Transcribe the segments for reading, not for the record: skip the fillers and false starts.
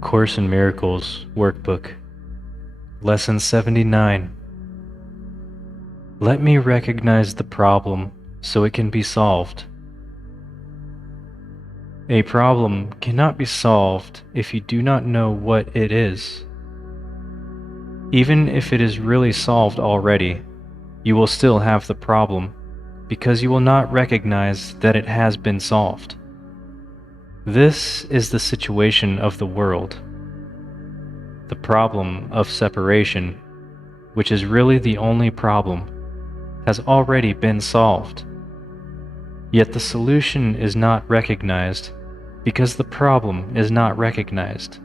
A Course in Miracles Workbook, Lesson 79. Let me recognize the problem so it can be solved. A problem cannot be solved if you do not know what it is. Even if it is really solved already, you will still have the problem because you will not recognize that it has been solved. This is the situation of the world. The problem of separation, which is really the only problem, has already been solved. Yet the solution is not recognized because the problem is not recognized.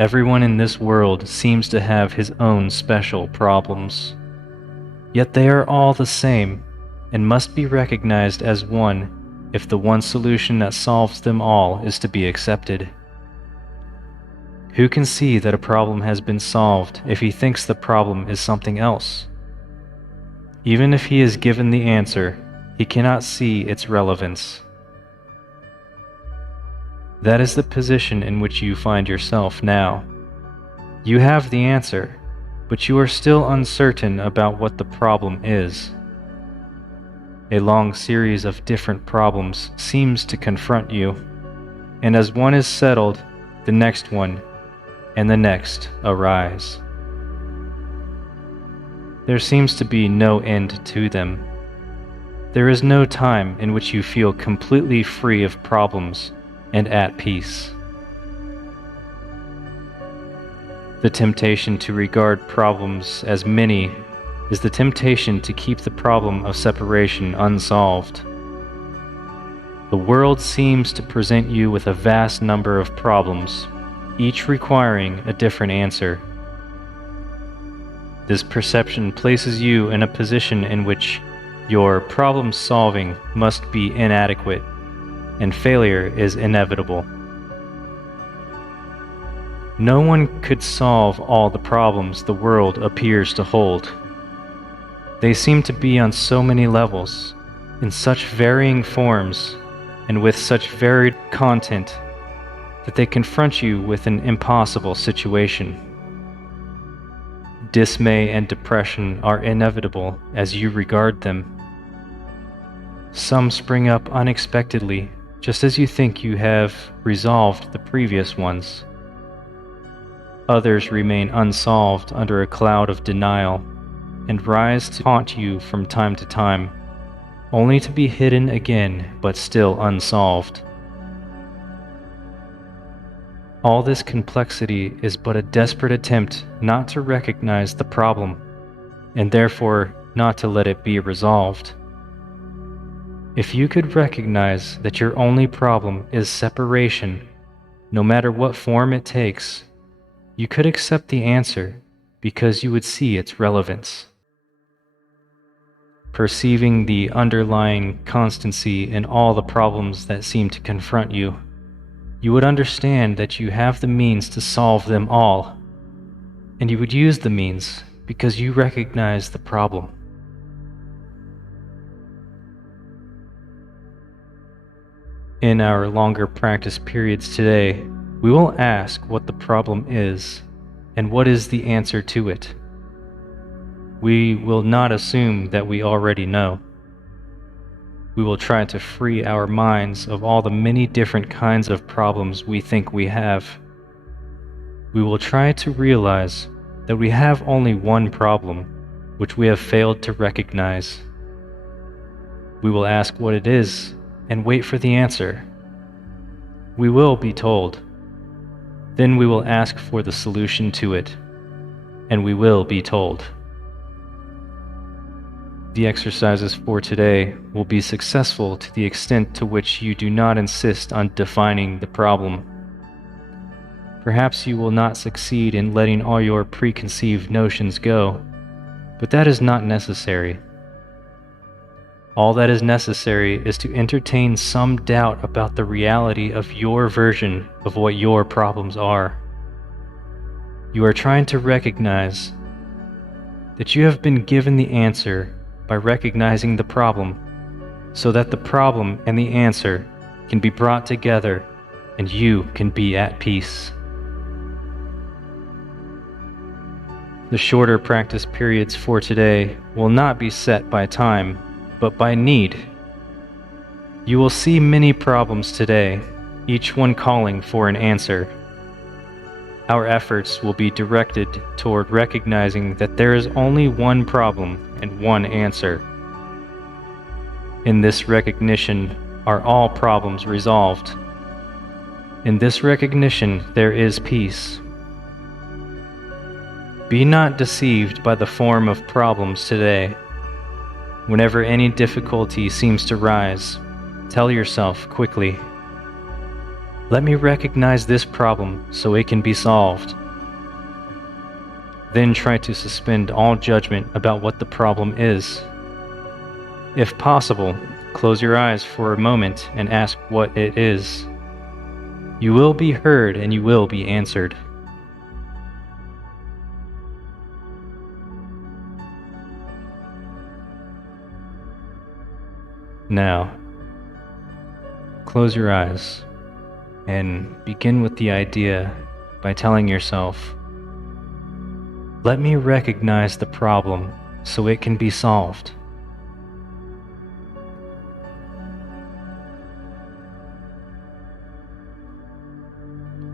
Everyone in this world seems to have his own special problems. Yet they are all the same and must be recognized as one if the one solution that solves them all is to be accepted. Who can see that a problem has been solved if he thinks the problem is something else? Even if he is given the answer, he cannot see its relevance. That is the position in which you find yourself now. You have the answer, but you are still uncertain about what the problem is. A long series of different problems seems to confront you, and as one is settled, the next one and the next arise. There seems to be no end to them. There is no time in which you feel completely free of problems and at peace. The temptation to regard problems as many is the temptation to keep the problem of separation unsolved. The world seems to present you with a vast number of problems, each requiring a different answer. This perception places you in a position in which your problem solving must be inadequate, and failure is inevitable. No one could solve all the problems the world appears to hold. They seem to be on so many levels, in such varying forms, and with such varied content, that they confront you with an impossible situation. Dismay and depression are inevitable as you regard them. Some spring up unexpectedly, just as you think you have resolved the previous ones. Others remain unsolved under a cloud of denial and rise to haunt you from time to time, only to be hidden again but still unsolved. All this complexity is but a desperate attempt not to recognize the problem, and therefore not to let it be resolved. If you could recognize that your only problem is separation, no matter what form it takes, you could accept the answer because you would see its relevance. Perceiving the underlying constancy in all the problems that seem to confront you, you would understand that you have the means to solve them all, and you would use the means because you recognize the problem. In our longer practice periods today, we will ask what the problem is and what is the answer to it. We will not assume that we already know. We will try to free our minds of all the many different kinds of problems we think we have. We will try to realize that we have only one problem, which we have failed to recognize. We will ask what it is and wait for the answer. We will be told. Then we will ask for the solution to it, and we will be told. The exercises for today will be successful to the extent to which you do not insist on defining the problem. Perhaps you will not succeed in letting all your preconceived notions go, but that is not necessary. All that is necessary is to entertain some doubt about the reality of your version of what your problems are. You are trying to recognize that you have been given the answer by recognizing the problem, so that the problem and the answer can be brought together and you can be at peace. The shorter practice periods for today will not be set by time, but by need. You will see many problems today, each one calling for an answer. Our efforts will be directed toward recognizing that there is only one problem and one answer. In this recognition are all problems resolved. In this recognition there is peace. Be not deceived by the form of problems today. Whenever any difficulty seems to rise, tell yourself quickly, "Let me recognize this problem so it can be solved." Then try to suspend all judgment about what the problem is. If possible, close your eyes for a moment and ask what it is. You will be heard and you will be answered. Now, close your eyes and begin with the idea by telling yourself, "Let me recognize the problem so it can be solved."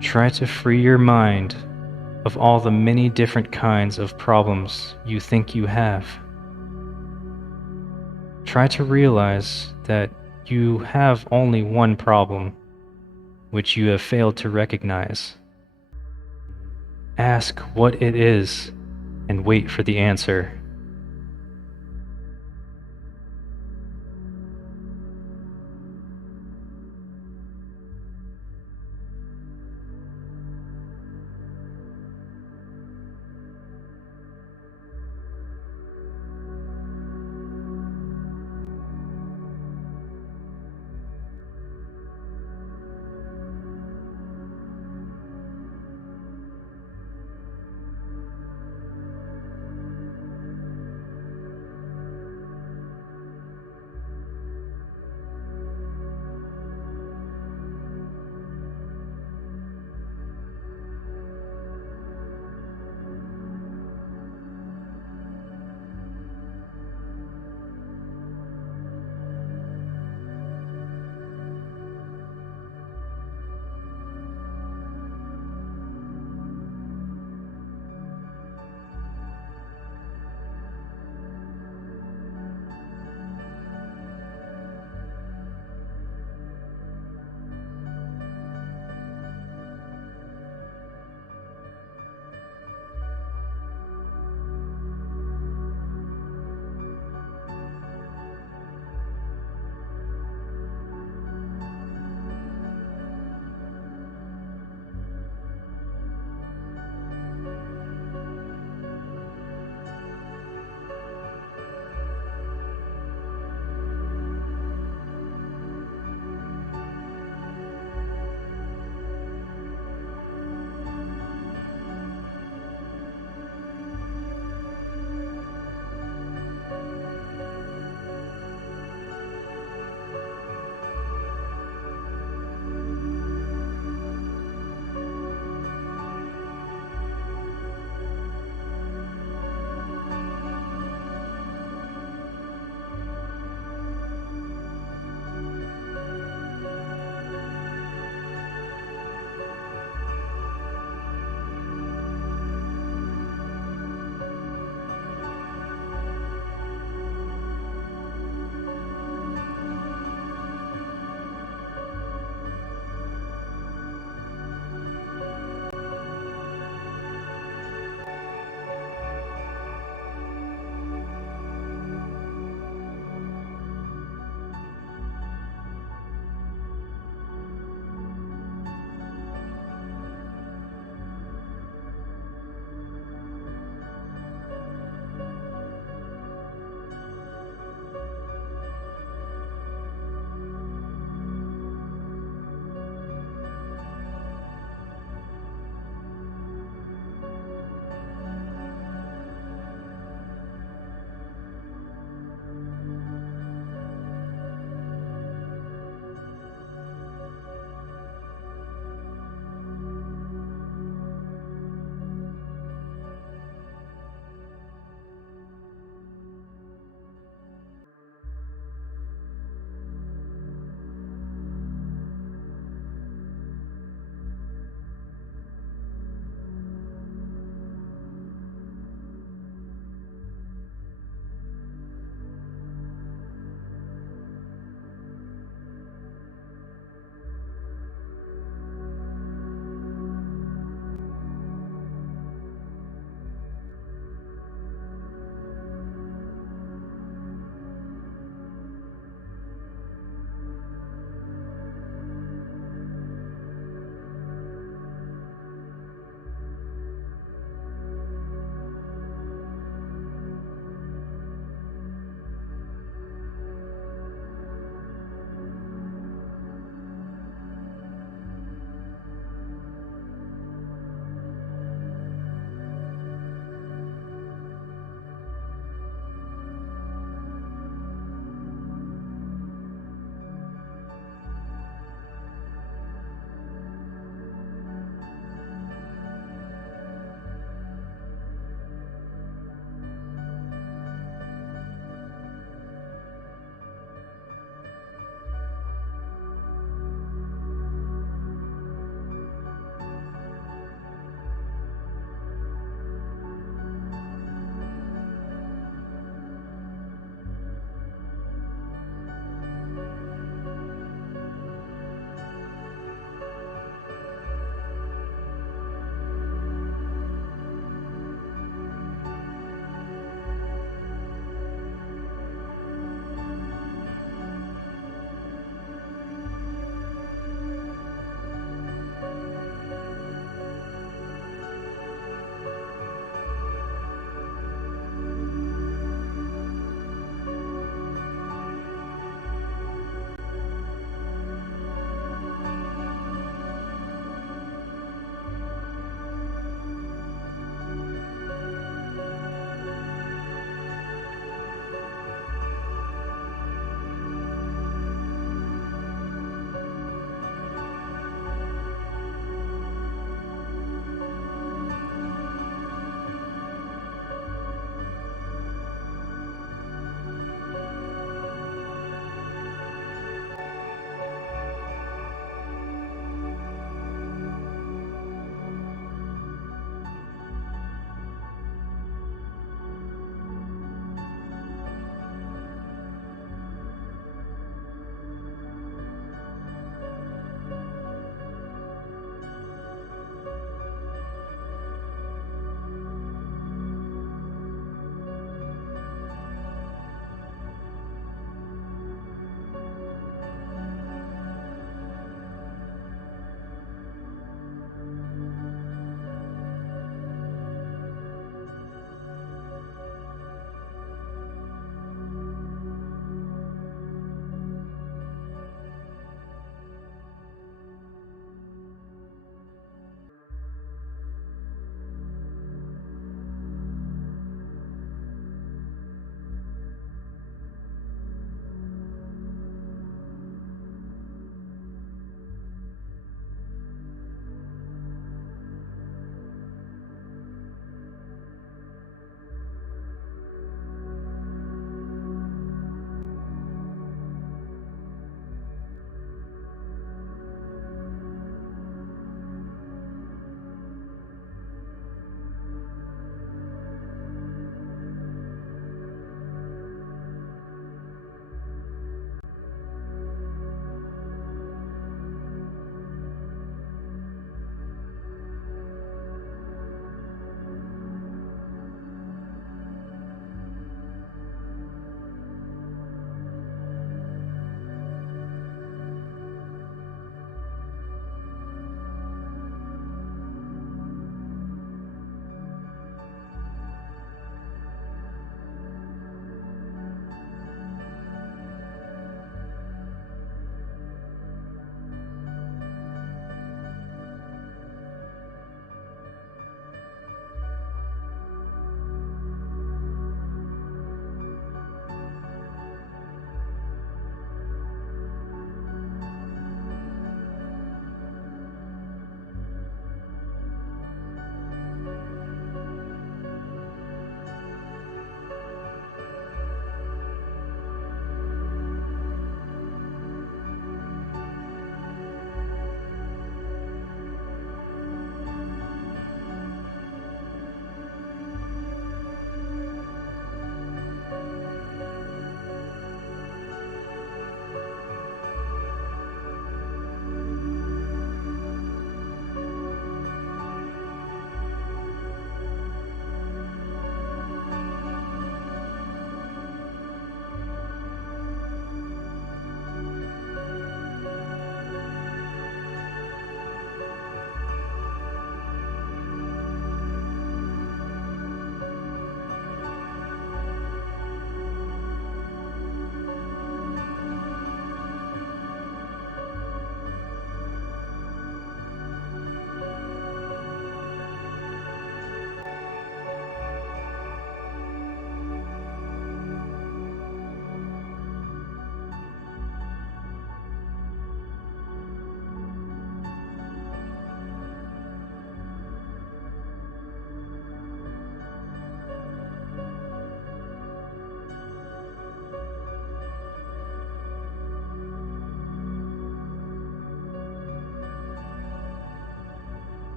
Try to free your mind of all the many different kinds of problems you think you have. Try to realize that you have only one problem, which you have failed to recognize. Ask what it is and wait for the answer.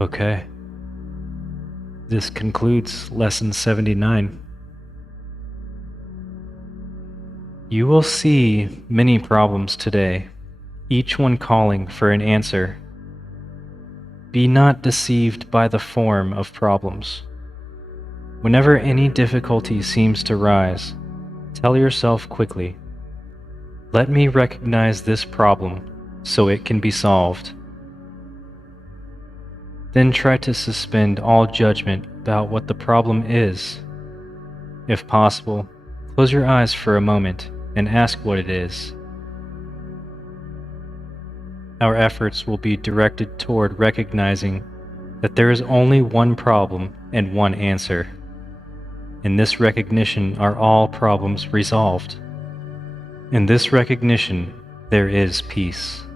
Okay. This concludes Lesson 79. You will see many problems today, each one calling for an answer. Be not deceived by the form of problems. Whenever any difficulty seems to rise, tell yourself quickly, "Let me recognize this problem so it can be solved." Then try to suspend all judgment about what the problem is. If possible, close your eyes for a moment and ask what it is. Our efforts will be directed toward recognizing that there is only one problem and one answer. In this recognition are all problems resolved. In this recognition, there is peace.